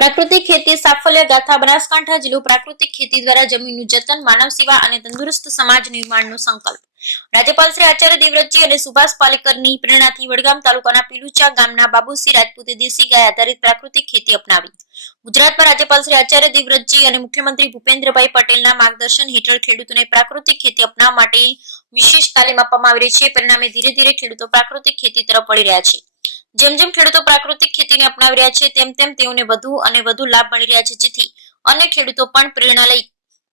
પ્રાકૃતિક ખેતી સાફલ્ય ગાથા બનાસકાંઠા જિલ્લો પ્રાકૃતિક ખેતી દ્વારા જમીનનું જતન માનવ સેવા અને તંદુરસ્ત સમાજ નિર્માણનો સંકલ્પ રાજ્યપાલ શ્રી આચાર્ય દેવવ્રતજી અને સુભાષ પાલેકરની પ્રેરણાથી વડગામ તાલુકાના પીલુચા ગામના બાબુસિંહ રાજપૂતે દેશી ગાય આધારિત પ્રાકૃતિક ખેતી અપનાવી ગુજરાતમાં રાજ્યપાલ શ્રી આચાર્ય દેવવ્રતજી અને મુખ્યમંત્રી ભૂપેન્દ્રભાઈ પટેલના માર્ગદર્શન હેઠળ ખેડૂતોને પ્રાકૃતિક ખેતી અપનાવવા માટે વિશેષ તાલીમ આપવામાં આવી રહી છે। પરિણામે ધીરે ધીરે ખેડૂતો પ્રાકૃતિક ખેતી તરફ વળી રહ્યા છે। જેમ જેમ ખેડૂતો પ્રાકૃતિક ખેતીને અપનાવી રહ્યા છે તેમ તેમ તેઓને વધુ અને વધુ લાભ મળી રહ્યા છે, જેથી અન્ય ખેડૂતો પણ પ્રેરણા લઈ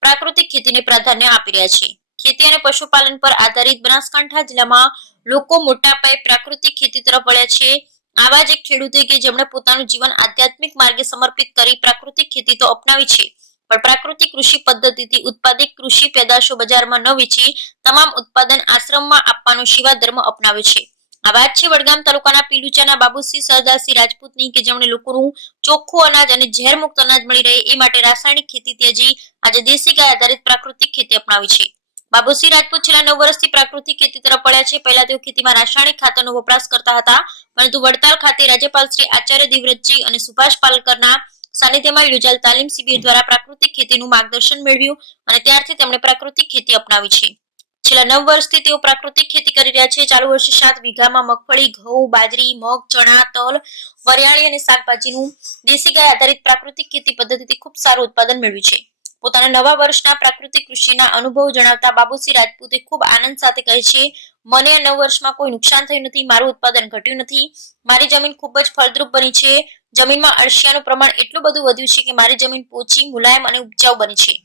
પ્રાકૃતિક ખેતીને પ્રાધાન્ય આપી રહ્યા છે। ખેતી અને પશુપાલન પર આધારિત બનાસકાંઠા જિલ્લામાં લોકો મોટા પાયે પ્રાકૃતિક ખેતી તરફ વળ્યા છે। આવા જ એક ખેડૂતે કે જેમણે પોતાનું જીવન આધ્યાત્મિક માર્ગે સમર્પિત કરી પ્રાકૃતિક ખેતી તો અપનાવી છે, પણ પ્રાકૃતિક કૃષિ પદ્ધતિથી ઉત્પાદિત કૃષિ પેદાશો બજારમાં ન વેચી તમામ ઉત્પાદન આશ્રમમાં આપવાનો સેવા ધર્મ અપનાવ્યો છે। આ વાત છે વડગામ તાલુકાના પીલુચાના બાબુસિંહ સરદારસિંહ રાજપૂતની કે જેમણે લોકોનું ચોખ્ખું અનાજ અને ઝેર મુક્ત અનાજ મળી રહે એ માટે રાસાયણિક ખેતી ત્યજી આજે દેશી ગાય આધારિત પ્રાકૃતિક ખેતી અપનાવી છે। બાબુસિંહ રાજપૂત છેલ્લા 9 વર્ષથી પ્રાકૃતિક ખેતી તરફ વળ્યા છે। પહેલા તેઓ ખેતીમાં રાસાયણિક ખાતરનો વપરાશ કરતા હતા, પરંતુ વડતાલ ખાતે રાજ્યપાલ શ્રી આચાર્ય દેવવ્રતજી અને સુભાષ પાલેકરના સાનિધ્યમાં યોજાયેલ તાલીમ શિબિર દ્વારા પ્રાકૃતિક ખેતીનું માર્ગદર્શન મેળવ્યું અને ત્યારથી તેમણે પ્રાકૃતિક ખેતી અપનાવી છે। છેલ્લા 9 વર્ષથી તેઓ પ્રાકૃતિક ખેતી કરી રહ્યા છે। ચાલુ વર્ષે 7 વીઘામાં મગફળી, ઘઉં, બાજરી, મગ, ચણા, તલ, વરિયાળી અને શાકભાજીનું દેશી ગાય આધારિત પ્રાકૃતિક ખેતી પદ્ધતિથી ખૂબ સારું ઉત્પાદન મેળવ્યું છે। પોતાના નવા વર્ષના પ્રાકૃતિક કૃષિના અનુભવ જણાવતા બાબુસિંહ રાજપૂતે ખૂબ આનંદ સાથે કહે છે, મને આ 9 વર્ષમાં કોઈ નુકસાન થયું નથી, મારું ઉત્પાદન ઘટ્યું નથી, મારી જમીન ખૂબ જ ફળદ્રુપ બની છે। જમીનમાં અળસિયાનું પ્રમાણ એટલું બધું વધ્યું છે કે મારી જમીન પોચી, મુલાયમ અને ઉપજાઉ બની છે।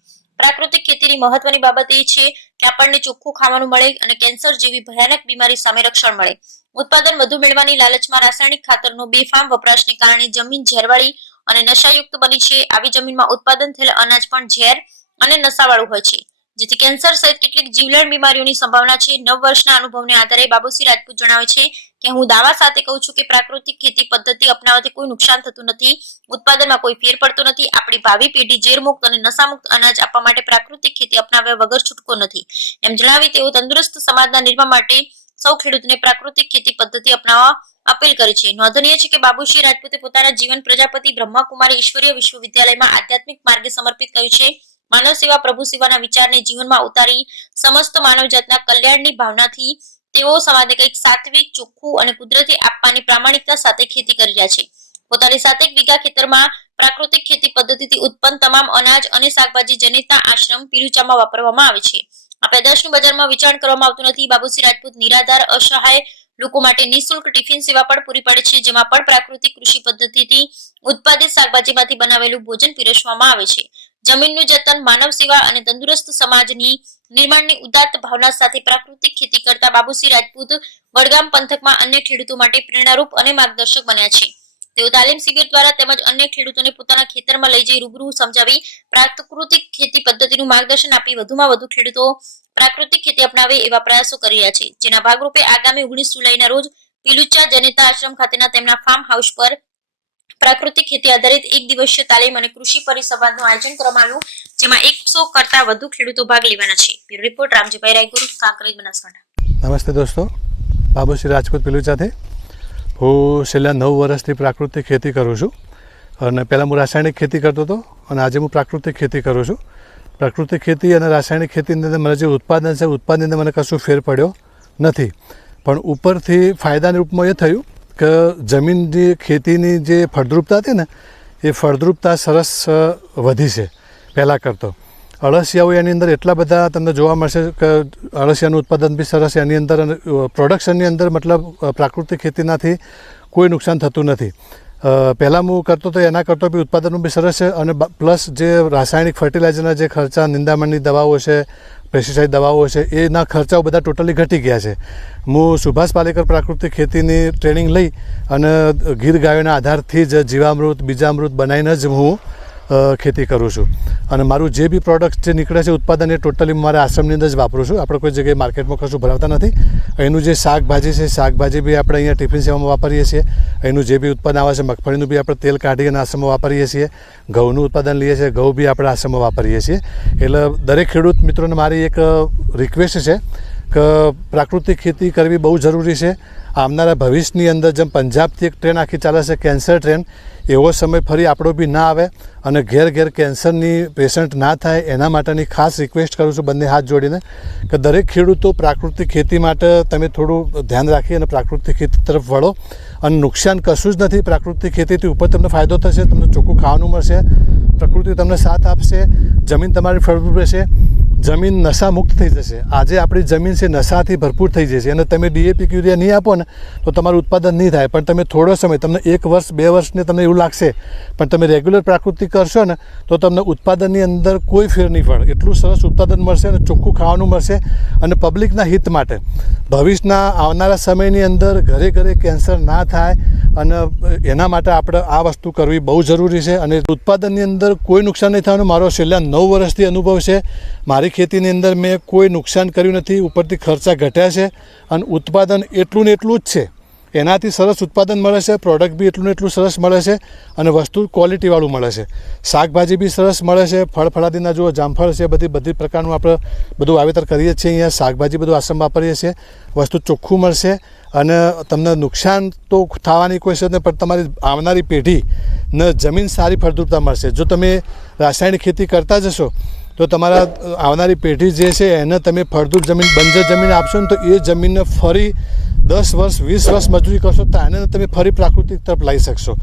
પ્રાકૃતિક ખેતીની મહત્વની બાબત એ છે કે આપણને ચોખ્ખું ખાવાનું મળે અને કેન્સર જેવી ભયાનક બીમારી સામે રક્ષણ મળે। ઉત્પાદન વધુ મેળવવાની લાલચમાં રાસાયણિક ખાતરનો બેફામ વપરાશને કારણે જમીન ઝેરવાળી અને નશાયુક્ત બની છે। આવી જમીનમાં ઉત્પાદન થયેલ અનાજ પણ ઝેર અને નશાવાળું હોય છે, જેથી કેન્સર સહિત કેટલીક જીવલેણ બીમારીઓની સંભાવના છે। 9 વર્ષના અનુભવને આધારે બાબુસિંહ રાજપૂત જણાવે છે કે હું દાવા સાથે કહું છું કે પ્રાકૃતિક ખેતી પદ્ધતિ અપનાવવાથી કોઈ નુકસાન થતું નથી, ઉત્પાદનમાં કોઈ ફેર પડતો નથી। આપણી ભાવિ પેઢી ઝેરમુક્ત અને નશામુક્ત અનાજ આપવા માટે પ્રાકૃતિક ખેતી અપનાવ્યા વગર છૂટકો નથી, એમ જણાવી તેઓ તંદુરસ્ત સમાજના નિર્માણ માટે સૌ ખેડૂતોને પ્રાકૃતિક ખેતી પદ્ધતિ અપનાવવા અપીલ કરી છે। નોંધનીય છે કે બાબુસિંહ રાજપૂતે પોતાના જીવન પ્રજાપતિ બ્રહ્માકુમારી ઈશ્વરીય વિશ્વવિદ્યાલયમાં આધ્યાત્મિક માર્ગે સમર્પિત કર્યું છે। માનવ સેવા, પ્રભુ સેવાના વિચારને જીવનમાં ઉતારી સમસ્ત માનવજાતના કલ્યાણની ભાવનાથી તેઓ સમાજને કંઈક સાત્વિક, ચોખ્ખું અને કુદરતી આપવાની પ્રામાણિકતા સાથે ખેતી કરી રહ્યા છે। પોતાની 7 વીઘા ખેતરમાં પ્રાકૃતિક ખેતી પદ્ધતિથી ઉત્પન્ન તમામ અનાજ અને શાકભાજી જનતા આશ્રમ પીલુચામાં વાપરવામાં આવે છે। આ પેદાશનું બજારમાં વેચાણ કરવામાં આવતું નથી। બાબુસિંહ રાજપૂત નિરાધાર, અસહાય લોકો માટે નિઃશુલ્ક ટિફિન સેવા પણ પૂરી પાડે છે, જેમાં પણ પ્રાકૃતિક કૃષિ પદ્ધતિથી ઉત્પાદિત શાકભાજીમાંથી બનાવેલું ભોજન પીરસવામાં આવે છે। જમીનનું જતન, માનવ સેવા અને તંદુરસ્ત સમાજની નિર્માણની ઉદાત્ત ભાવના સાથે પ્રાકૃતિક ખેતી કરતા બાબુસિંહ રાજપૂત વડગામ પંથકમાં અન્ય ખેડૂતો માટે પ્રેરણારૂપ અને માર્ગદર્શક બન્યા છે। તેઓ તાલીમ શિબિર દ્વારા તેમજ અન્ય ખેડૂતોને પોતાના ખેતરમાં લઈ જઈ રૂબરૂ સમજાવી પ્રાકૃતિક ખેતી પદ્ધતિનું માર્ગદર્શન આપી વધુમાં વધુ ખેડૂતો પ્રાકૃતિક ખેતી અપનાવે એવા પ્રયાસો કરી રહ્યા છે, જેના ભાગરૂપે આગામી 19 જુલાઈના રોજ પીલુચા જનતા આશ્રમ ખાતેના તેમના ફાર્મ હાઉસ પર પ્રાકૃતિક ખેતી આધારિત 1 દિવસીય તાલીમ અને કૃષિ પરિસંવાદનું આયોજન કરવામાં આવ્યું, જેમાં 100 કરતા વધુ ખેડૂતો ભાગ લેવાના છે। Bureau report Ramjibhai Rayguru, Kankrej, Banaskantha. નમસ્તે દોસ્તો, બાબુસિંહ રાજપૂત પીલુચાથી હું છેલ્લા 9 વર્ષથી પ્રાકૃતિક ખેતી કરું છું અને પહેલાં હું રાસાયણિક ખેતી કરતો હતો અને આજે હું પ્રાકૃતિક ખેતી કરું છું। પ્રાકૃતિક ખેતી અને રાસાયણિક ખેતીની અંદર મને જે ઉત્પાદન છે ઉત્પાદનની અંદર મને કશું ફેર પડ્યો નથી, પણ ઉપરથી ફાયદાના રૂપમાં એ થયું કે જમીનની ખેતીની જે ફળદ્રુપતા હતી ને એ ફળદ્રુપતા સરસ વધી છે પહેલાં કરતો। અળસિયાઓ એની અંદર એટલા બધા તમને જોવા મળશે કે અળસિયાનું ઉત્પાદન બી સરસ એની અંદર અને પ્રોડક્શનની અંદર મતલબ પ્રાકૃતિક ખેતીનાથી કોઈ નુકસાન થતું નથી। પહેલાં હું કરતો તો એના કરતો બી ઉત્પાદન બી સરસ છે અને પ્લસ જે રાસાયણિક ફર્ટિલાઇઝરના જે ખર્ચા, નિંદામણની દવાઓ છે, પેસ્ટિસાઇડ દવાઓ છે, એના ખર્ચાઓ બધા ટોટલી ઘટી ગયા છે। હું સુભાષ પાલેકર પ્રાકૃતિક ખેતીની ટ્રેનિંગ લઈ અને ગીર ગાયોના આધારથી જ જીવામૃત, બીજામૃત બનાવીને જ હું ખેતી કરું છું અને મારું જે બી પ્રોડક્ટ જે નીકળે છે ઉત્પાદન એ ટોટલી મારા આશ્રમની અંદર જ વાપરું છું। આપણે કોઈ જગ્યાએ માર્કેટમાં કશું ભરાવતા નથી। એનું જે શાકભાજી છે, શાકભાજી બી આપણે અહીંયા ટિફિન સેવામાં વાપરીએ છીએ। એનું જે બી ઉત્પાદન આવે છે, મગફળીનું બી આપણે તેલ કાઢી અને આશ્રમમાં વાપરીએ છીએ। ઘઉંનું ઉત્પાદન લઈએ છીએ, ઘઉં બી આપણે આશ્રમમાં વાપરીએ છીએ। એટલે દરેક ખેડૂત મિત્રોને મારી એક રિક્વેસ્ટ છે કે પ્રાકૃતિક ખેતી કરવી બહુ જરૂરી છે. આવનારા ભવિષ્યની અંદર જેમ પંજાબથી એક ટ્રેન આખી ચાલે છે કેન્સર ટ્રેન, એવો સમય ફરી આપણો બી ના આવે અને ઘેર ઘેર કેન્સરની પેશન્ટ ના થાય એના માટેની ખાસ રિક્વેસ્ટ કરું છું બંને હાથ જોડીને કે દરેક ખેડૂતો પ્રાકૃતિક ખેતી માટે તમે થોડું ધ્યાન રાખી અને પ્રાકૃતિક ખેતી તરફ વળો. અને નુકસાન કશું જ નથી. પ્રાકૃતિક ખેતીથી ઉપર તમને ફાયદો થશે, તમને ચોખ્ખું ખાવાનું મળશે, પ્રકૃતિ તમને સાથ આપશે, જમીન તમારી ફળદ્રુપ રહેશે, જમીન નશા મુક્ત થઈ જશે. આજે આપણી જમીન છે નશાથી ભરપૂર થઈ જશે અને તમે ડીએપી યુરિયા નહીં આપો ને તો તમારું ઉત્પાદન નહીં થાય. પણ તમે થોડો સમય, તમને 1 વર્ષ 2 વર્ષને તમને એવું લાગશે, પણ તમે રેગ્યુલર પ્રાકૃતિક કરશો ને તો તમને ઉત્પાદનની અંદર કોઈ ફેર નહીં પડે. એટલું સરસ ઉત્પાદન મળશે અને ચોખ્ખું ખાવાનું મળશે. અને પબ્લિકના હિત માટે ભવિષ્યના આવનારા સમયની અંદર ઘરે ઘરે કેન્સર ના થાય અને એના માટે આપણે આ વસ્તુ કરવી બહુ જરૂરી છે. અને ઉત્પાદનની અંદર કોઈ નુકસાન નહીં થવાનું મારો છેલ્લા 9 વર્ષથી અનુભવ છે. મારી ખેતીની અંદર મેં કોઈ નુકસાન કર્યું નથી, ઉપરથી ખર્ચા ઘટ્યા છે અને ઉત્પાદન એટલું ને એટલું જ છે. એનાથી સરસ ઉત્પાદન મળે છે, પ્રોડક્ટ બી એટલું ને એટલું સરસ મળે છે અને વસ્તુ ક્વોલિટીવાળું મળે છે. શાકભાજી બી સરસ મળે છે, ફળફળાદીના જુઓ, જામફળ છે, બધી પ્રકારનું આપણે બધું વાવેતર કરીએ છીએ. અહીંયા શાકભાજી બધું આસમ વાપરીએ છીએ. વસ્તુ ચોખ્ખું મળશે અને તમને નુકસાન તો થવાની કોઈ છે નહીં, પણ તમારી આવનારી પેઢીને જમીન સારી ફળદ્રુપતા મળશે. જો તમે રાસાયણિક ખેતી કરતા જશો તો તમારા આવનારી પેઢી જે છે એને તમે ફળદ્રુપ જમીન, બંજર જમીન આપશો ને તો એ જમીનને ફરી 10 વર્ષ 20 વર્ષ મજૂરી કરશો તો આને તમે ફરી પ્રાકૃતિક તરફ લાવી શકશો.